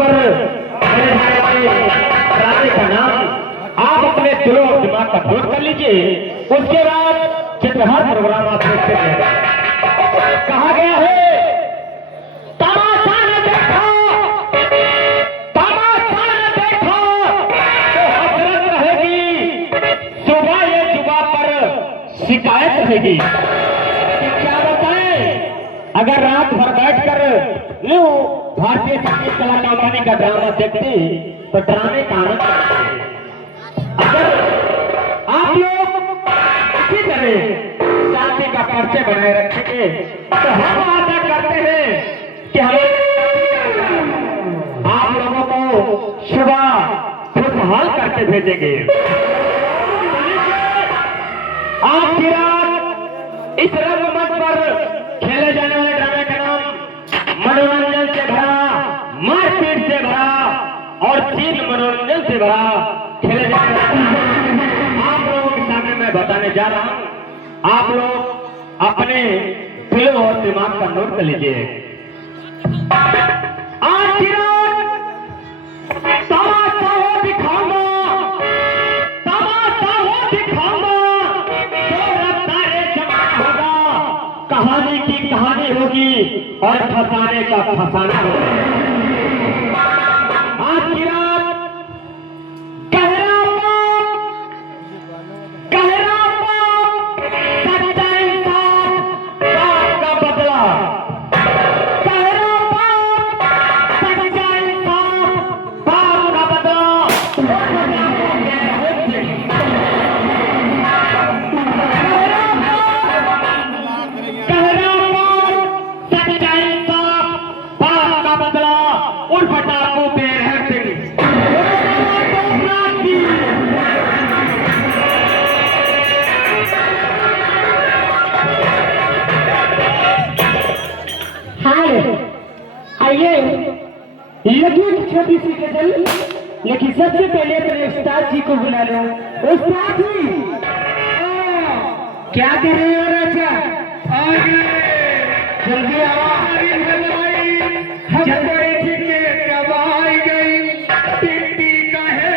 पर ड्रामे का नाम आप अपने दिलो और दिमाग का नोट कर लीजिए। उसके बाद चित्रहार प्रोग्राम आप देखते हैं। कहा गया है तमाशा न देखो, तमाशा न देखो तो हसरत रहेगी, सुबह ये जुबा पर शिकायत रहेगी। क्या बताएं, अगर रात भर बैठकर यूं भारतीय संगीत कला कंपनी का ड्रामा देखते तो ड्रामे का आनंद करते। अगर आप लोग इसी तरह शांति का परिचय बनाए रखेंगे तो हम आशा करते हैं कि हम आप लोगों को सुबह खुशहाल करके भेजेंगे। आज की रात इस रंगमंच पर खेले जाने वाले ड्रामे का नाम मनोरंजन से भरा, मारपीट से भरा और चीन मनोरंजन से भरा खेले जाने वाले आप लोगों के सामने मैं बताने जा रहा हूं। आप लोग अपने दिलों और दिमाग का नोट कर लीजिए। आज की रात तमाशा हो दिखाऊंगा, तमाशा हो दिखाऊंगा, तो रफ्तारे जमा होगा, कहानी की कहानी होगी और फसाने का फसाना होगा। आज की रात छोटी सी गजल, लेकिन सबसे पहले अपने उस्ताद जी को बुला लो। उस्ताद जी क्या कर रहे हो? राजा जल्दी आओ, कब आई गई टिट्टी कहे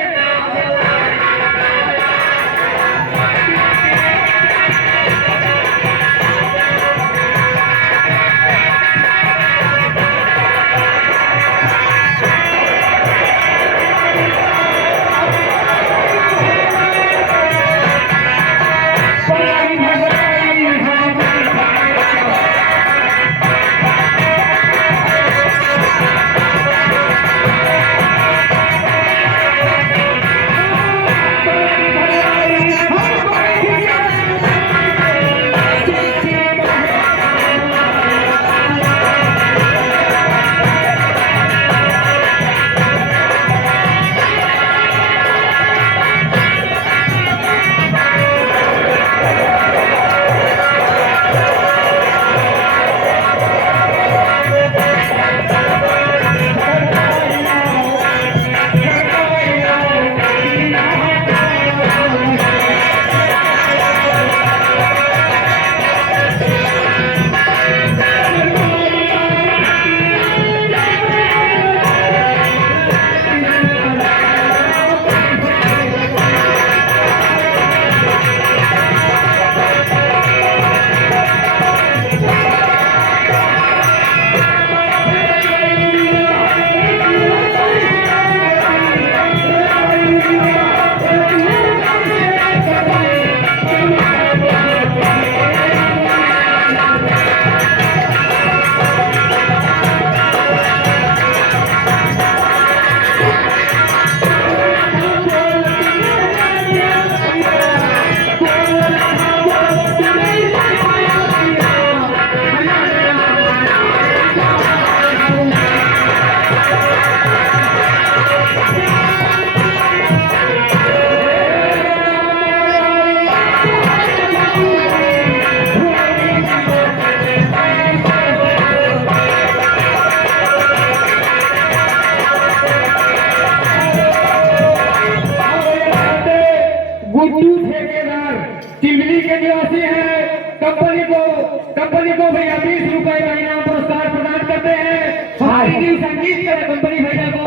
कंपनी को भैया 20 रुपए का इनाम पुरस्कार प्रदान करते हैं। संगीत कंपनी भैया को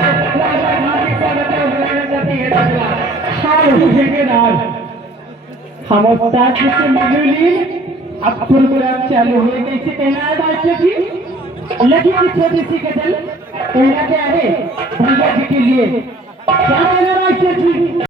हाय ठेकेदार, हम उस्ताद जी से मिलूली। अब प्रोग्राम चालू हुए कैसे कहना है बात की लगी की छोटी सी गजल कहना क्या है भैया जी के लिए क्या कहना है जी।